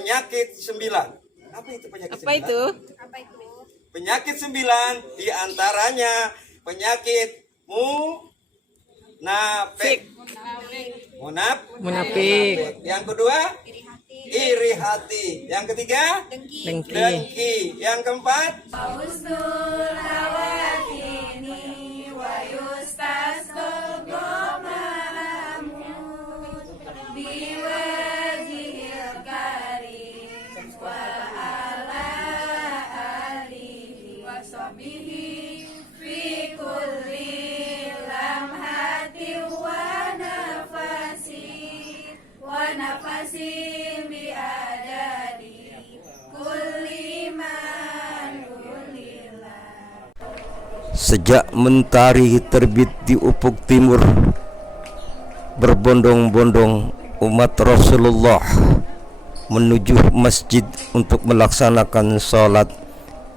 penyakit 9. Apa itu penyakit 9? Apa itu? Penyakit 9 diantaranya penyakit munafik. Munafik. Yang kedua, iri hati. Yang ketiga, Dengki. dengki. Yang keempat, Husnul hawatini wa yustasqal ghamamut biwajhil karim wa ala alihi wa sahbihi fi kulli lamhati wa nafasi bi adadi kulli man ulillah. Sejak mentari terbit di ufuk timur, berbondong-bondong umat Rasulullah menuju masjid untuk melaksanakan salat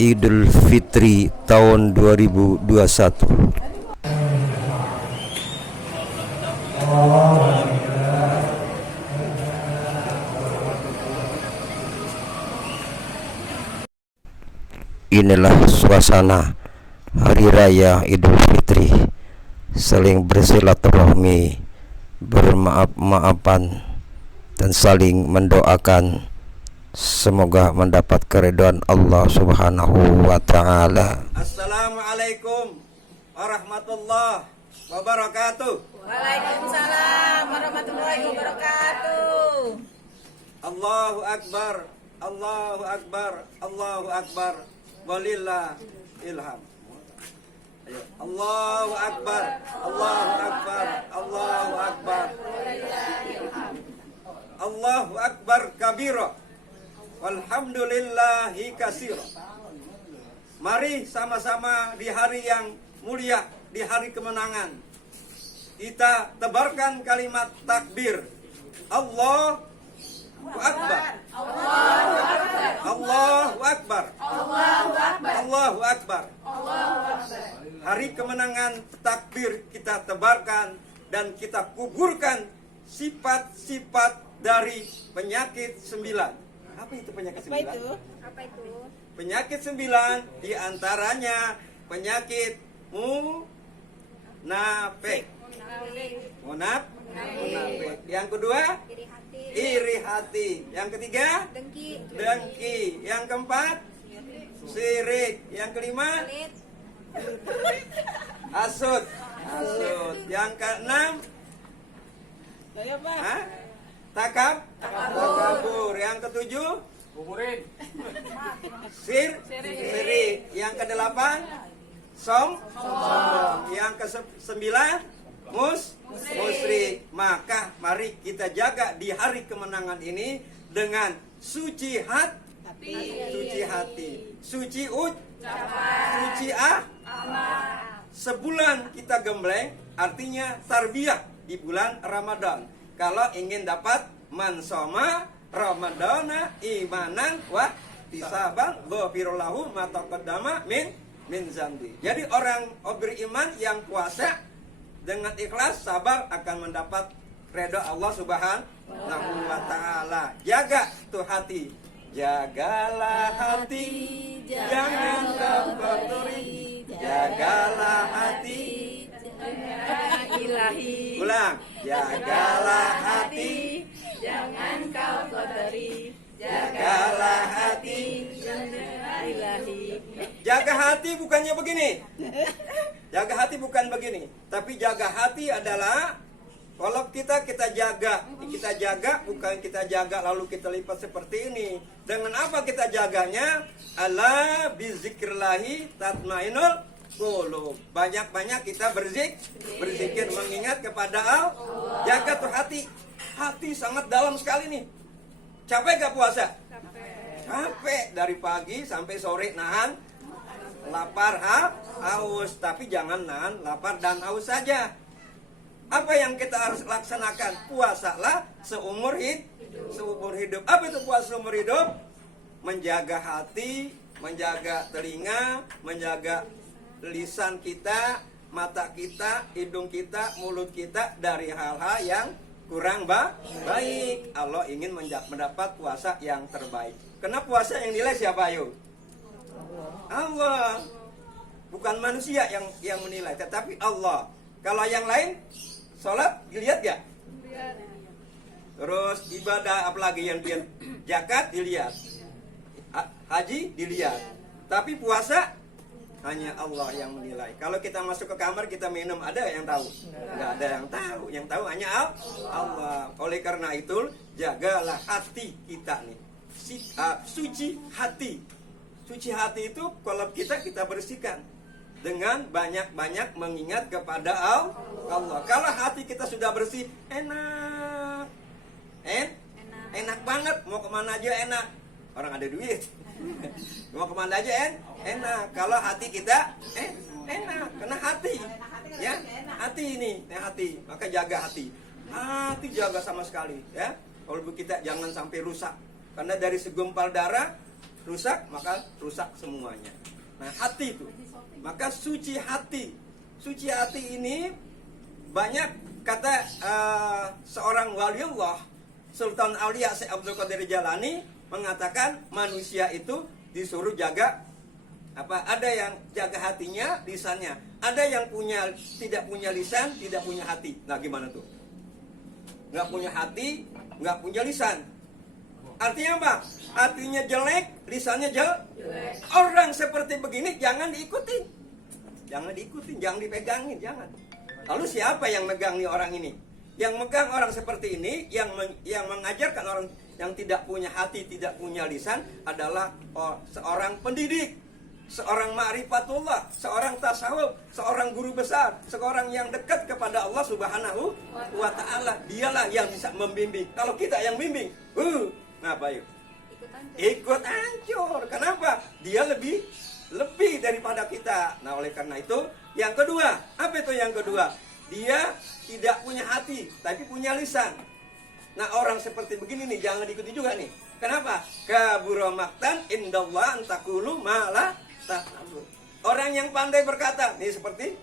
Idul Fitri tahun 2021. Inilah suasana Hari Raya Idul Fitri, saling bersilaturahmi, bermaaf-maafan, dan saling mendoakan semoga mendapat keridhaan Allah Subhanahu wa Ta'ala. Assalamualaikum warahmatullahi wabarakatuh. Waalaikumsalam warahmatullahi wabarakatuh. Allahu Akbar, Allahu Akbar, Allahu Akbar, walillah ilham. Ayo. Allahu Akbar, Allahu Akbar, Allahu Akbar. Allahu Akbar kabira, walhamdulillahi kasira. Mari sama-sama di hari yang mulia, di hari kemenangan, kita tebarkan kalimat takbir. Allahu Akbar, Allahu Akbar, Allahu Akbar, Allahu Akbar. Hari kemenangan takbir kita tebarkan dan kita kuburkan sifat-sifat dari penyakit 9. Apa itu penyakit 9? Penyakit 9 diantaranya penyakit munafik. Munafik. Yang kedua, iri hati. Yang ketiga, dengki. Yang keempat, syirik. Yang kelima, hasud. Yang keenam, takabur. Yang ketujuh, sirik. Yang kedelapan, sombong. Yang kesembilan, musyrik. Maka mari kita jaga di hari kemenangan ini dengan suci hati, suci suci sebulan kita gembleng, artinya tarbiyah di bulan Ramadan. Kalau ingin dapat mansoma Ramadana imanan wa tisaban ghafirullahu ma taqaddama min zambi. Jadi orang beriman yang puasa dengan ikhlas sabar akan mendapat redha Allah Subhanahu wa Ta'ala. Jaga tuh hati. Jagalah hati, jangan kau kotori. Jagalah hati, Ilahi. ulang. Jagalah hati, Jangan kau kotori, jagalah hati. Ilahi. Jaga hati bukannya begini. Jaga hati bukan begini, tapi jaga hati adalah kalau kita jaga bukan kita jaga lalu kita lipat seperti ini. Dengan apa kita jaganya? Ala bizikrillahi tatmainul qulub. Banyak-banyak kita berzikir mengingat kepada Allah. Jaga tuh hati. Hati sangat dalam sekali nih. Capek gak puasa? Capek dari pagi sampai sore nahan lapar haus, tapi jangan nahan lapar dan haus saja. Apa yang kita harus laksanakan? Puasalah seumur hidup. Apa itu puasa seumur hidup? Menjaga hati, menjaga telinga, menjaga lisan kita, mata kita, hidung kita, mulut kita dari hal-hal yang kurang baik. Allah ingin mendapat puasa yang terbaik. Karena puasa yang nilai siapa ayo? Allah. Bukan manusia yang menilai, tetapi Allah. Kalau yang lain, sholat dilihat gak? Terus ibadah apalagi yang dia zakat dilihat, haji dilihat. Tapi puasa hanya Allah yang menilai. Kalau kita masuk ke kamar kita minum, ada yang tahu? Nggak ada yang tahu. Yang tahu hanya Allah. Oleh karena itu jagalah hati kita nih. Suci hati. Suci hati itu kalau kita bersihkan dengan banyak-banyak mengingat kepada Allah. Kalau hati kita sudah bersih, enak. Enak banget. Mau kemana aja enak. Orang ada duit. Mau kemana aja enak. Kalau hati kita enak. Karena hati, ya hati ini, hati. Maka jaga hati. Hati jaga sama sekali, ya. Kalau kita jangan sampai rusak. Karena dari segumpal darah rusak, maka rusak semuanya. Nah hati itu. Maka suci hati. Suci hati ini banyak kata seorang waliullah Sultan Aulia Syekh Abdul Qadir Jalani mengatakan manusia itu disuruh jaga apa? Ada yang jaga hatinya, lisannya. Ada yang tidak punya lisan, tidak punya hati. Nah, gimana tuh? Nggak punya hati, nggak punya lisan. Artinya apa? Hatinya jelek, lisannya jelek. Orang seperti begini jangan diikutin. Jangan diikutin, jangan dipegangin, jangan. Lalu siapa yang megang nih orang ini? Yang megang orang seperti ini, yang mengajarkan orang yang tidak punya hati, tidak punya lisan adalah seorang pendidik, seorang ma'rifatullah, seorang tasawuf, seorang guru besar, seorang yang dekat kepada Allah Subhanahu wa Ta'ala. Dialah yang bisa membimbing. Kalau kita yang bimbing, ngapa yuk? Ikut hancur. Kenapa? Dia lebih daripada kita. Nah, oleh karena itu, yang kedua, apa itu yang kedua? Dia tidak punya hati, tapi punya lisan. Nah, orang seperti begini nih, jangan diikuti juga nih. Kenapa? Kabura maktan indallah antakulu ma'la ta'lamun. Orang yang pandai berkata, nih seperti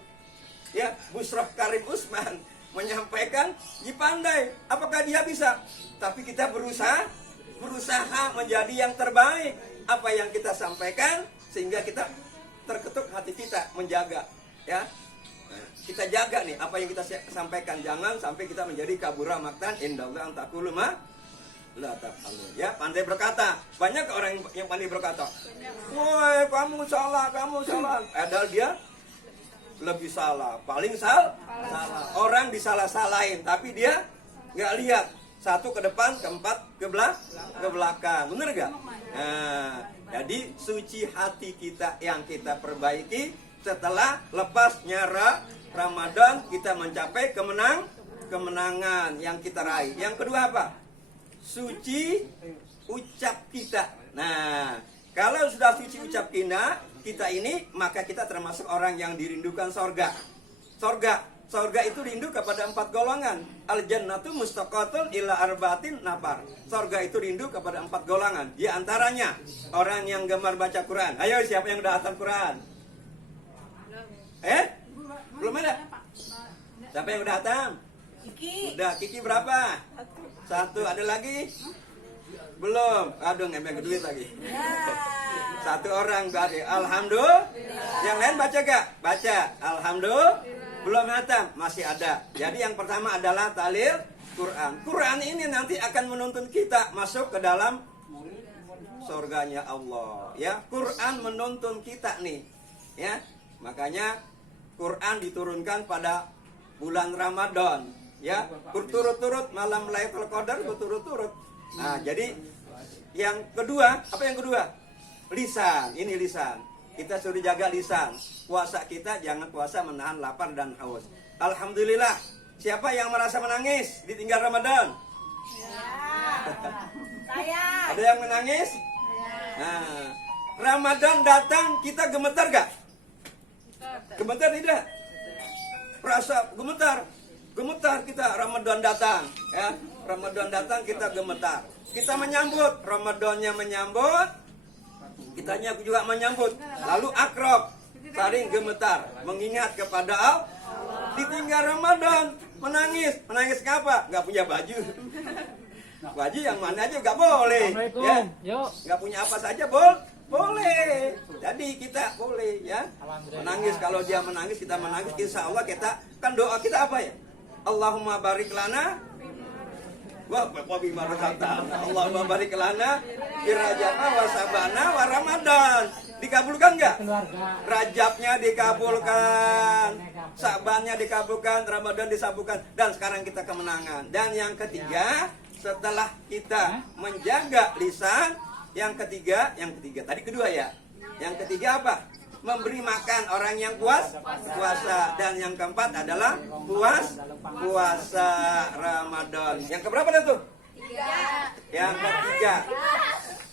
ya Busroh Karim Usman menyampaikan, dia pandai. Apakah dia bisa? Tapi kita berusaha menjadi yang terbaik. Apa yang kita sampaikan sehingga kita terketuk hati kita menjaga, ya. Nah, kita jaga nih apa yang kita sampaikan, jangan sampai kita menjadi kabura maktan indallah antakulu ma la ta'lamun. Ya, pandai berkata. Banyak orang yang pandai berkata, "Woi, kamu salah." Padahal dia lebih salah, paling salah. Orang disalah-salahin, tapi dia nggak lihat. Satu ke depan, keempat ke belakang. Bener gak? Nah, jadi suci hati kita yang kita perbaiki setelah lepas nyara Ramadan, kita mencapai kemenangan yang kita raih. Yang kedua apa? Suci ucap kita. Nah, kalau sudah suci ucap kita ini, maka kita termasuk orang yang dirindukan sorga. Sorga itu rindu kepada 4 golongan. Al-jannatu mustaqatun ila arba'atin nafar. Sorga itu rindu kepada 4 golongan. Di antaranya orang yang gemar baca Quran. Ayo, siapa yang udah hafal Quran? Belum ada? Siapa yang udah hatam? Kiki. Udah, Kiki berapa? 1. Ada lagi? Belum. Aduh, ngemeng duit lagi. 1 orang berarti. Alhamdulillah. Yang lain baca gak? Baca. Alhamdulillah. Belum hatam, masih ada. Jadi yang pertama adalah talil Quran. Quran ini nanti akan menuntun kita masuk ke dalam surganya Allah. Ya, Quran menuntun kita nih. Ya, makanya Quran diturunkan pada bulan Ramadan. Ya, berturut-turut malam Lailatul Qadar berturut-turut. Nah, jadi yang kedua, apa yang kedua? Lisan. Ini lisan. Kita suruh jaga lisan. Puasa kita jangan puasa menahan lapar dan haus. Alhamdulillah. Siapa yang merasa menangis ditinggal Ramadan? Saya. Ada yang menangis? Nah, Ramadan datang kita gemetar gak? Gemetar tidak? Rasa gemetar. Gemetar kita Ramadan datang, ya. Ramadan datang kita gemetar. Kita menyambut, Ramadannya menyambut, kitanya juga menyambut. Lalu akrab, saling gemetar, mengingat kepada Allah. Ditinggal Ramadan, Menangis. Menangis ngapa? Nggak punya baju. Baju yang mana aja nggak boleh. Ya. Yuk. Nggak punya apa saja boleh. Jadi kita boleh ya. Menangis, kalau dia menangis kita menangis. Insya Allah kita kan doa kita apa ya? Allahumma barik lana wa bima razaqtana. Allahumma barik lana fi Rajaba wa Sabana wa Ramadan. Dikabulkan nggak? Rajabnya dikabulkan, Sabannya dikabulkan, Ramadan disabulkan, dan sekarang kita kemenangan. Dan yang ketiga, setelah kita menjaga lisan, yang ketiga tadi kedua ya. Yang ketiga apa? Memberi makan orang yang puasa. Dan yang keempat adalah puasa Ramadan. Yang keberapa dah tuh? Yang ketiga,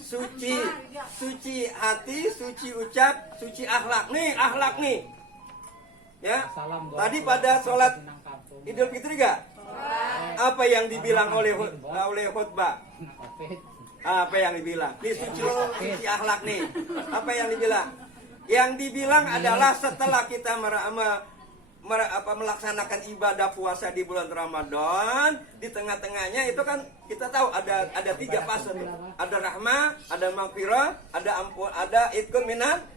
suci hati, suci ucap, suci akhlak nih. Ya. Tadi pada sholat Idul Fitri gak? Apa yang dibilang oleh khutbah? Apa yang dibilang? Ini suci akhlak nih. Apa yang dibilang? Yang dibilang adalah setelah kita melaksanakan ibadah puasa di bulan Ramadan, di tengah-tengahnya itu kan kita tahu ada 3 fase. Ada rahmah, ada maghfirah, ada ampun, ada itqun minan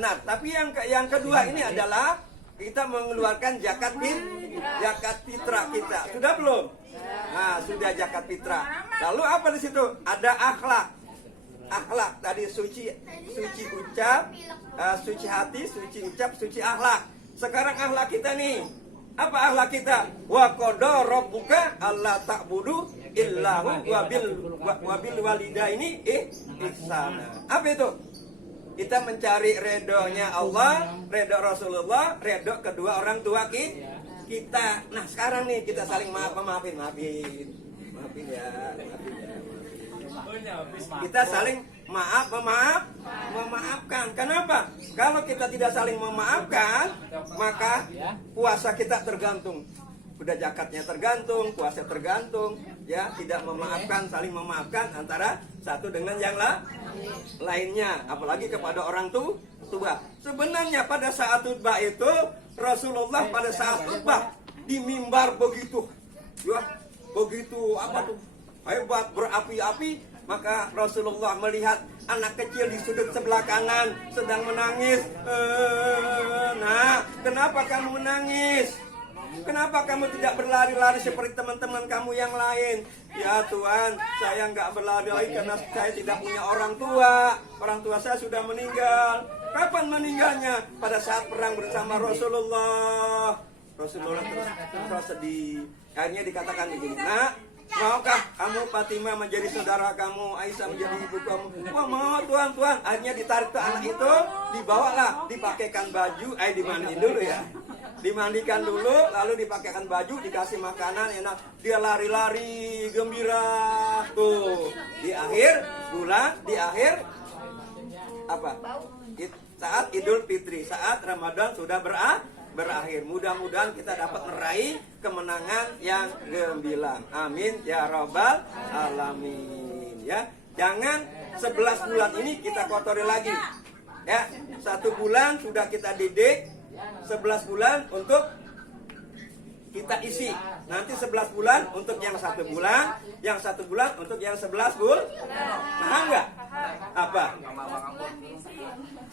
nar. Tapi yang kedua ini adalah kita mengeluarkan zakat fitrah kita. Sudah belum? Nah, sudah zakat fitrah. Lalu apa di situ? Ada akhlak tadi suci ucap, suci hati, suci ucap, suci akhlak. Sekarang akhlak kita nih, apa akhlak kita? Wa qada rabbuka alla ta'budu illahu wa bil walidaini ihsana. Apa itu? Kita mencari redonya Allah, redo Rasulullah, redo kedua orang tua kita. Nah sekarang nih kita saling maafin ya. Kita saling memaafkan. Kenapa? Kalau kita tidak saling memaafkan, maka puasa kita tergantung. Udah zakatnya tergantung, puasa tergantung, ya. Tidak memaafkan, saling memaafkan antara satu dengan yang lainnya, apalagi kepada orang tua. Sebenarnya pada saat khutbah itu Rasulullah pada saat khutbah di mimbar begitu apa tuh? Hebat, berapi-api. Maka Rasulullah melihat anak kecil di sudut sebelah kanan sedang menangis. Nah, kenapa kamu menangis? Kenapa kamu tidak berlari-lari seperti teman-teman kamu yang lain? Ya Tuhan, saya nggak berlari-lari karena saya tidak punya orang tua. Orang tua saya sudah meninggal. Kapan meninggalnya? Pada saat perang bersama Rasulullah. Rasulullah terus sedih. Akhirnya dikatakan begini, Nak, maukah kamu Fatimah menjadi saudara kamu, Aisyah menjadi ibu kamu? Wah mau Tuhan. Akhirnya ditarik ke anak itu, dibawalah, dipakaikan baju, dimandiin dulu ya. Dimandikan dulu, lalu dipakaikan baju, dikasih makanan enak. Dia lari-lari, gembira. Tuh, di akhir apa? Saat Idul Fitri, saat Ramadan sudah berakhir. Mudah-mudahan kita dapat meraih kemenangan yang gemilang. Amin ya rabbal alamin. Ya, jangan 11 bulan ini kita kotori lagi. Ya, 1 bulan sudah kita didik, 11 bulan untuk kita isi. Nanti 11 bulan untuk yang 1 bulan, yang 1 bulan untuk yang 11 bulan. Paham nggak? Apa?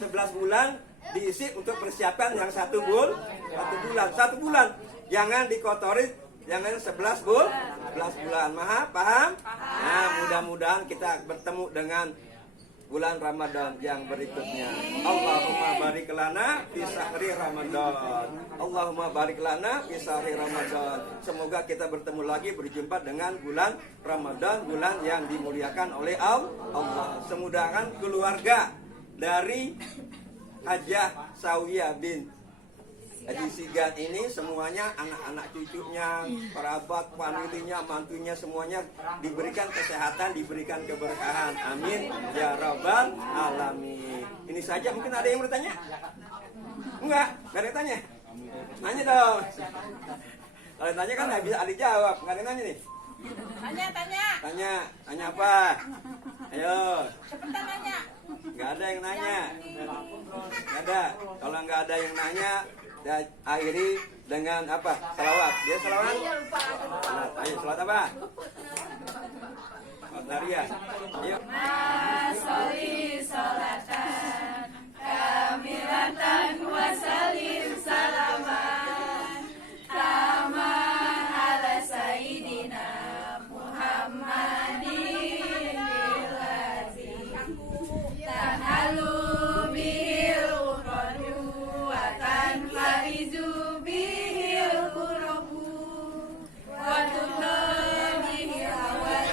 11 bulan diisi untuk persiapan yang 1 bulan. 1 bulan. Jangan dikotori, jangan 11 bulan. Paham? Nah, mudah-mudahan kita bertemu dengan bulan Ramadan yang berikutnya. Allahumma barik lana fi syahri Ramadan. Allahumma barik lana fi syahri Ramadan. Semoga kita bertemu lagi, berjumpa dengan bulan Ramadan, bulan yang dimuliakan oleh Allah. Semoga keluarga dari Hajah Sawiyah bin Haji Sigat ini semuanya, anak-anak cucunya, kerabat, familinya, mantunya, semuanya diberikan kesehatan, diberikan keberkahan. Amin ya rabbal alamin. Ini saja, mungkin ada yang bertanya? Enggak ada yang tanya? Nanya dong. Kalau tanya kan nggak bisa dijawab, nggak ada yang nanya nih. Tanya. Tanya apa? Ayo. Cepetan nanya. Nggak ada yang nanya. Nggak ada. Kalau nggak ada yang nanya, ya, akhiri dengan apa? Salawat. Dia salawat? Ayo salawat apa? Salawat Nariah. Ayo. Sholli sholatan kamilatan wa salim salaman kama ala sayyidina Muhammadin bilazi tanhalu bihil uqadu wa tanfarizu bihil qurabu wa tutla bihil awal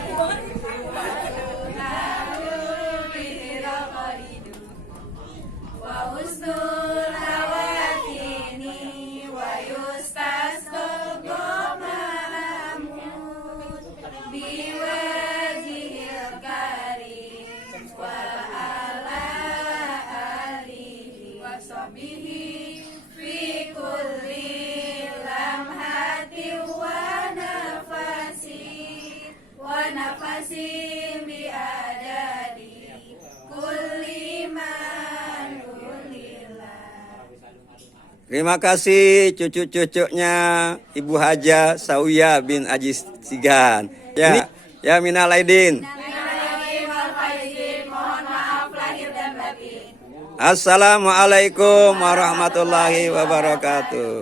wa husnul hawatini wa yustasqal ghamamut biwajhil karim wa ala alihi wa sahbihi fi kulli lamhati wa nafasin bi adadi kulli man ulillah. Terima kasih cucu-cucunya Ibu Haja Sauya bin Aji Sigan. Ya, ya minal aidin. Mohon maaf lahir dan batin. Assalamualaikum warahmatullahi wabarakatuh.